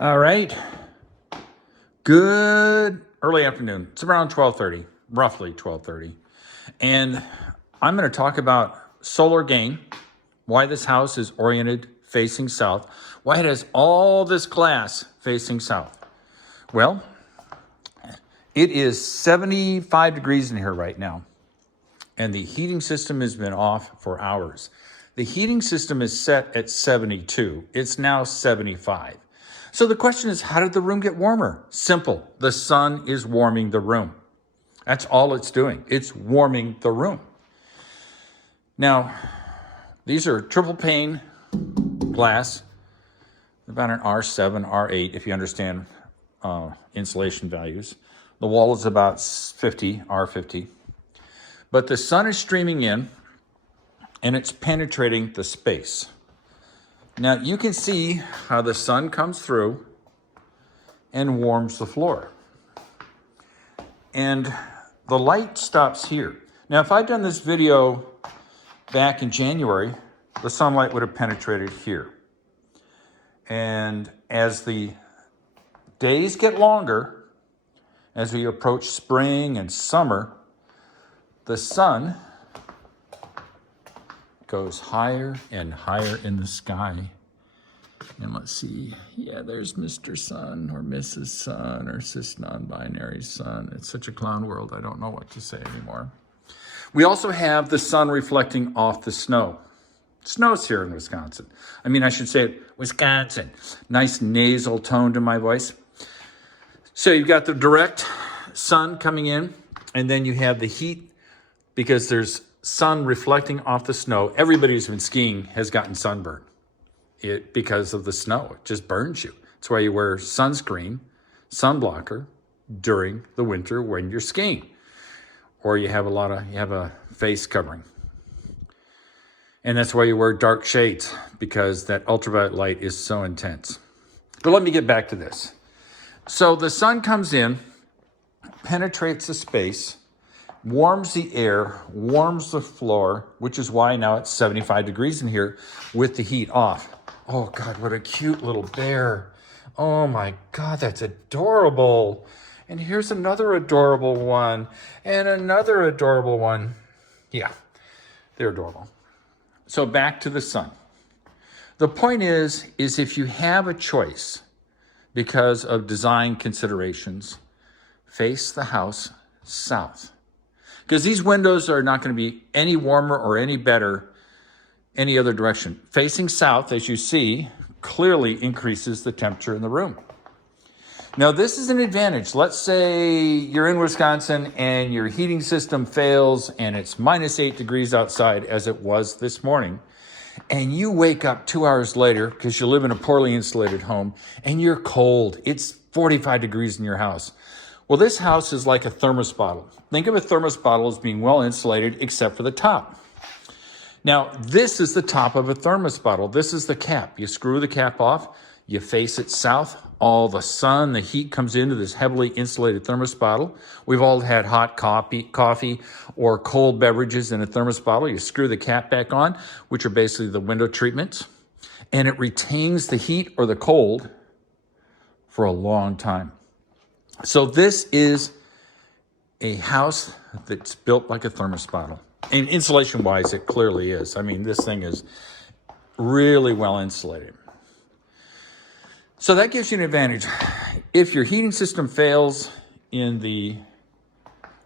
All right. Good early afternoon. It's around 12:30, roughly 12:30. And I'm going to talk about solar gain, why this house is oriented facing south, why it has all this glass facing south. Well, it is 75 degrees in here right now, and the heating system has been off for hours. The heating system is set at 72. It's now 75. So the question is, how did the room get warmer? Simple. The sun is warming the room. That's all it's doing. It's warming the room. Now, these are triple pane glass, about an R7, R8, if you understand insulation values. The wall is about 50, R50. But the sun is streaming in, and it's penetrating the space. Now, you can see how the sun comes through and warms the floor. And the light stops here. Now, if I'd done this video back in January, the sunlight would have penetrated here. And as the days get longer, as we approach spring and summer, the sun goes higher and higher in the sky. And let's see, yeah, there's Mr. Sun or Mrs. Sun or cis non-binary sun. It's such a clown world, I don't know what to say anymore. We also have the sun reflecting off the snow. Snow's here in Wisconsin. I mean, I should say it, Wisconsin. Nice nasal tone to my voice. So you've got the direct sun coming in, and then you have the heat because there's sun reflecting off the snow. Everybody who's been skiing has gotten sunburn because of the snow. It just burns you. That's why you wear sunscreen, sunblocker during the winter when you're skiing, or you have a face covering. And that's why you wear dark shades, because that ultraviolet light is so intense. But let me get back to this. So the sun comes in, penetrates the space, warms the air, warms the floor, which is why now it's 75 degrees in here with the heat off. Oh God, what a cute little bear. Oh my God, that's adorable. And here's another adorable one and another adorable one. Yeah, they're adorable. So back to the sun. The point is if you have a choice because of design considerations, face the house south. Because these windows are not going to be any warmer or any better any other direction. Facing south, as you see, clearly increases the temperature in the room. Now, this is an advantage. Let's say you're in Wisconsin and your heating system fails and it's -8 degrees outside, as it was this morning, and you wake up 2 hours later because you live in a poorly insulated home and you're cold. It's 45 degrees in your house. Well, this house is like a thermos bottle. Think of a thermos bottle as being well insulated except for the top. Now, this is the top of a thermos bottle. This is the cap. You screw the cap off, you face it south. All the sun, the heat comes into this heavily insulated thermos bottle. We've all had hot coffee or cold beverages in a thermos bottle. You screw the cap back on, which are basically the window treatments, and it retains the heat or the cold for a long time. So this is a house that's built like a thermos bottle. And insulation-wise, it clearly is. I mean, this thing is really well insulated. So that gives you an advantage. If your heating system fails in the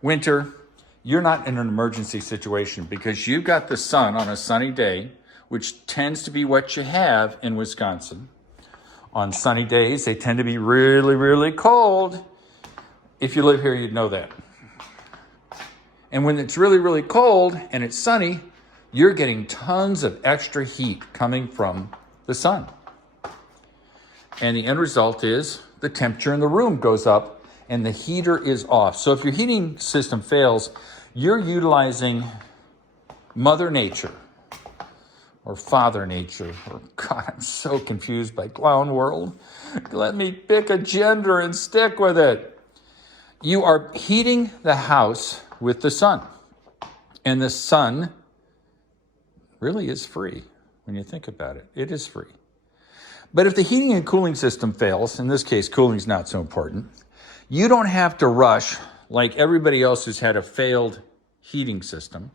winter, you're not in an emergency situation because you've got the sun on a sunny day, which tends to be what you have in Wisconsin. On sunny days, they tend to be really, really cold. If you live here, you'd know that. And when it's really, really cold and it's sunny, you're getting tons of extra heat coming from the sun. And the end result is the temperature in the room goes up and the heater is off. So if your heating system fails, you're utilizing Mother Nature or Father Nature. Or God, I'm so confused by clown world. Let me pick a gender and stick with it. You are heating the house with the sun. And the sun really is free when you think about it. It is free. But if the heating and cooling system fails, in this case, cooling's not so important, you don't have to rush like everybody else who's had a failed heating system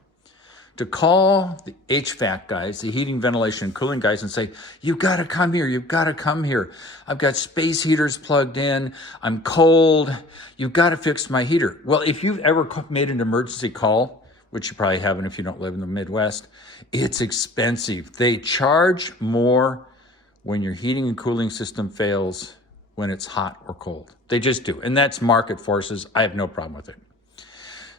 to call the HVAC guys, the heating, ventilation, and cooling guys, and say, you've got to come here. You've got to come here. I've got space heaters plugged in. I'm cold. You've got to fix my heater. Well, if you've ever made an emergency call, which you probably haven't if you don't live in the Midwest, it's expensive. They charge more when your heating and cooling system fails when it's hot or cold. They just do. And that's market forces. I have no problem with it.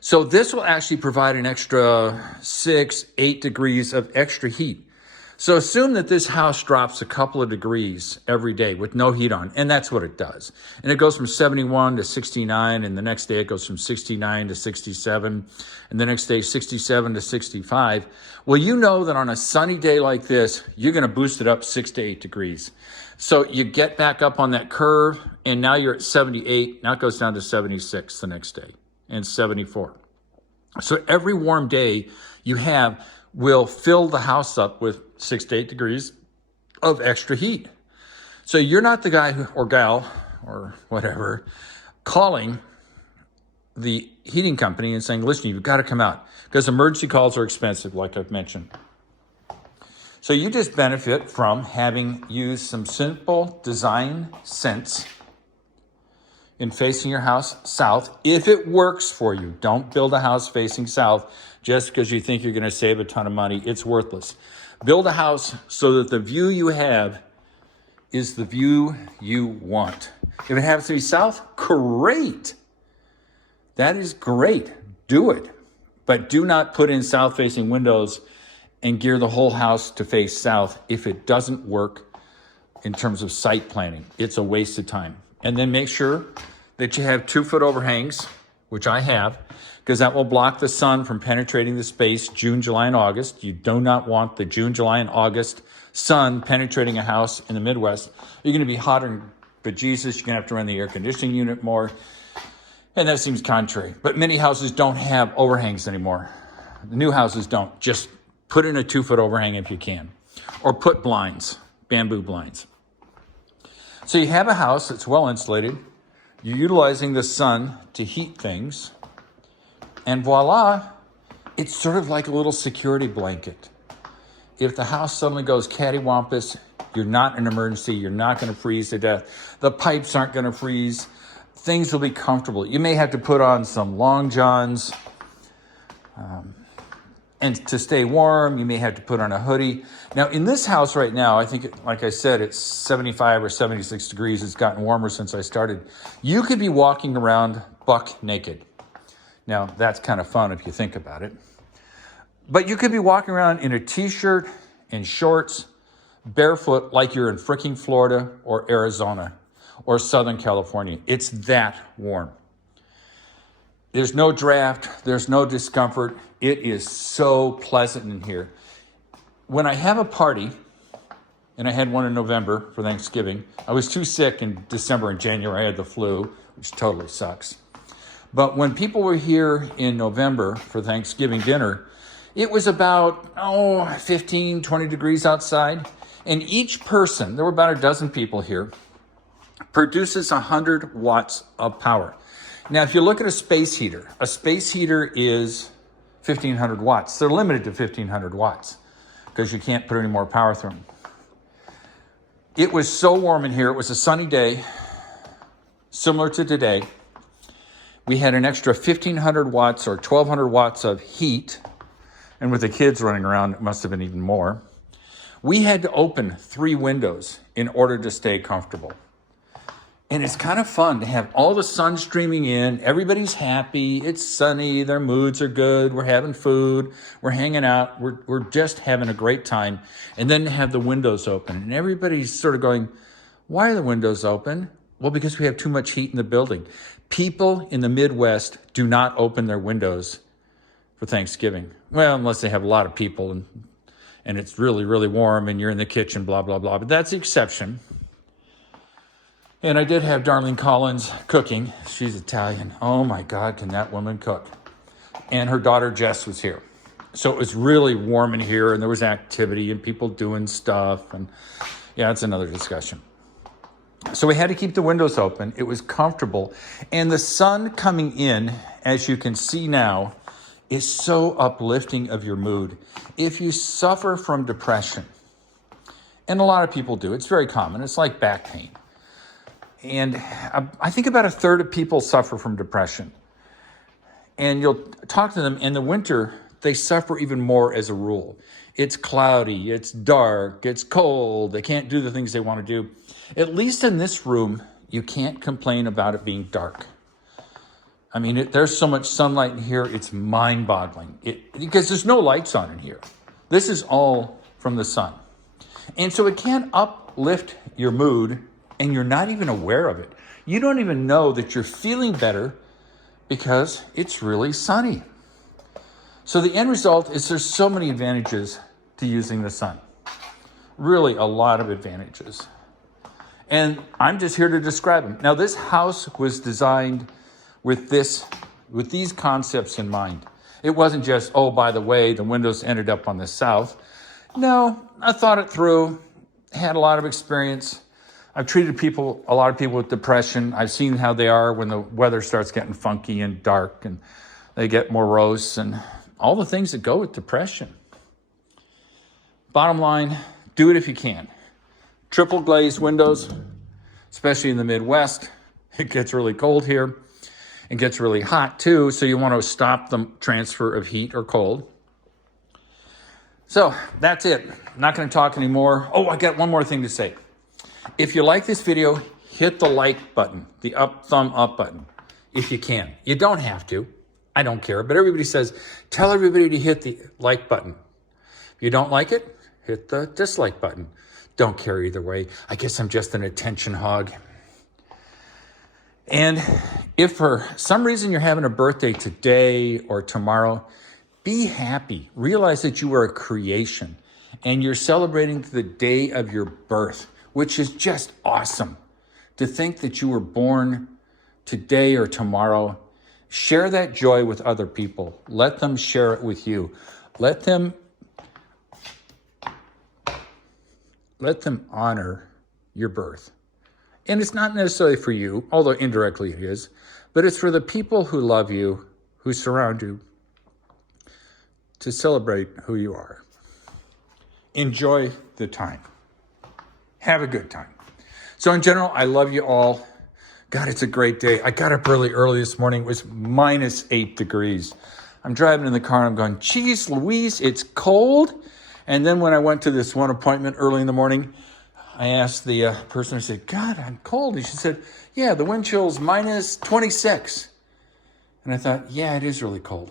So this will actually provide an extra 6-8 degrees of extra heat. So assume that this house drops a couple of degrees every day with no heat on, and that's what it does. And it goes from 71 to 69, and the next day it goes from 69 to 67, and the next day 67 to 65. Well, you know that on a sunny day like this, you're going to boost it up 6 to 8 degrees. So you get back up on that curve, and now you're at 78. Now it goes down to 76 the next day, and 74. So every warm day you have will fill the house up with 6 to 8 degrees of extra heat. So you're not the guy or gal or whatever calling the heating company and saying, listen, you've got to come out, because emergency calls are expensive, like I've mentioned. So you just benefit from having used some simple design sense in facing your house south, if it works for you. Don't build a house facing south just because you think you're going to save a ton of money. It's worthless. Build a house so that the view you have is the view you want. If it happens to be south, great. That is great. Do it. But do not put in south-facing windows and gear the whole house to face south if it doesn't work in terms of site planning. It's a waste of time. And then make sure that you have 2-foot overhangs, which I have, because that will block the sun from penetrating the space June, July, and August. You do not want the June, July, and August sun penetrating a house in the Midwest. You're going to be hotter than bejesus. You're going to have to run the air conditioning unit more. And that seems contrary. But many houses don't have overhangs anymore. The new houses don't. Just put in a 2-foot overhang if you can. Or put blinds, bamboo blinds. So you have a house that's well insulated. You're utilizing the sun to heat things. And voila, it's sort of like a little security blanket. If the house suddenly goes cattywampus, you're not in an emergency. You're not going to freeze to death. The pipes aren't going to freeze. Things will be comfortable. You may have to put on some long johns. And to stay warm, you may have to put on a hoodie. Now, in this house right now, I think, like I said, it's 75 or 76 degrees. It's gotten warmer since I started. You could be walking around buck naked. Now, that's kind of fun if you think about it. But you could be walking around in a t-shirt and shorts, barefoot, like you're in freaking Florida or Arizona or Southern California. It's that warm. There's no draft. There's no discomfort. It is so pleasant in here. When I have a party, and I had one in November for Thanksgiving, I was too sick in December and January. I had the flu, which totally sucks. But when people were here in November for Thanksgiving dinner, it was about, 15, 20 degrees outside. And each person, there were about a dozen people here, produces 100 watts of power. Now, if you look at a space heater is 1,500 watts. They're limited to 1,500 watts because you can't put any more power through them. It was so warm in here. It was a sunny day, similar to today. We had an extra 1,500 watts or 1,200 watts of heat. And with the kids running around, it must have been even more. We had to open 3 windows in order to stay comfortable. And it's kind of fun to have all the sun streaming in. Everybody's happy. It's sunny. Their moods are good. We're having food. We're hanging out. We're just having a great time. And then to have the windows open. And everybody's sort of going, why are the windows open? Well, because we have too much heat in the building. People in the Midwest do not open their windows for Thanksgiving. Well, unless they have a lot of people and it's really, really warm and you're in the kitchen, blah, blah, blah. But that's the exception. And I did have Darlene Collins cooking. She's Italian. Oh my God, can that woman cook? And her daughter Jess was here. So it was really warm in here and there was activity and people doing stuff. And Yeah, that's another discussion. So we had to keep the windows open. It was comfortable. And the sun coming in, as you can see now, is so uplifting of your mood. If you suffer from depression, and a lot of people do, it's very common. It's like back pain. And I think about a third of people suffer from depression. And you'll talk to them in the winter, they suffer even more as a rule. It's cloudy, it's dark, it's cold, they can't do the things they want to do. At least in this room, you can't complain about it being dark. I mean, there's so much sunlight in here, it's mind-boggling. Because there's no lights on in here. This is all from the sun. And so it can uplift your mood, and you're not even aware of it. You don't even know that you're feeling better because it's really sunny. So the end result is there's so many advantages to using the sun. Really a lot of advantages. And I'm just here to describe them. Now, this house was designed with these concepts in mind. It wasn't just, oh, by the way, the windows ended up on the south. No, I thought it through, had a lot of experience. I've treated a lot of people with depression. I've seen how they are when the weather starts getting funky and dark and they get morose and all the things that go with depression. Bottom line, do it if you can. Triple glazed windows, especially in the Midwest. It gets really cold here. It gets really hot too, so you want to stop the transfer of heat or cold. So that's it. I'm not going to talk anymore. Oh, I got one more thing to say. If you like this video, hit the like button, the thumb up button, if you can. You don't have to. I don't care. But everybody says, tell everybody to hit the like button. If you don't like it, hit the dislike button. Don't care either way. I guess I'm just an attention hog. And if for some reason you're having a birthday today or tomorrow, be happy. Realize that you are a creation and you're celebrating the day of your birth, which is just awesome. To think that you were born today or tomorrow, share that joy with other people. Let them share it with you. Let them honor your birth. And it's not necessarily for you, although indirectly it is, but it's for the people who love you, who surround you, to celebrate who you are. Enjoy the time. Have a good time. So in general, I love you all. God, it's a great day. I got up really early this morning. It was -8 degrees. I'm driving in the car and I'm going, geez, Louise, it's cold. And then when I went to this one appointment early in the morning, I asked the person, I said, God, I'm cold. And she said, yeah, the wind chill's -26. And I thought, yeah, it is really cold.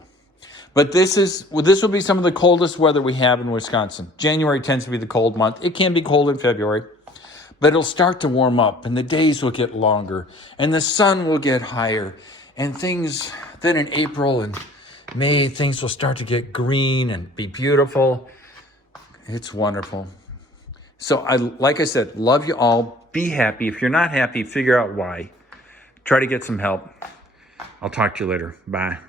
But this will be some of the coldest weather we have in Wisconsin. January tends to be the cold month. It can be cold in February, but it'll start to warm up and the days will get longer and the sun will get higher and then in April and May, things will start to get green and be beautiful. It's wonderful. So like I said, love you all. Be happy. If you're not happy, figure out why. Try to get some help. I'll talk to you later. Bye.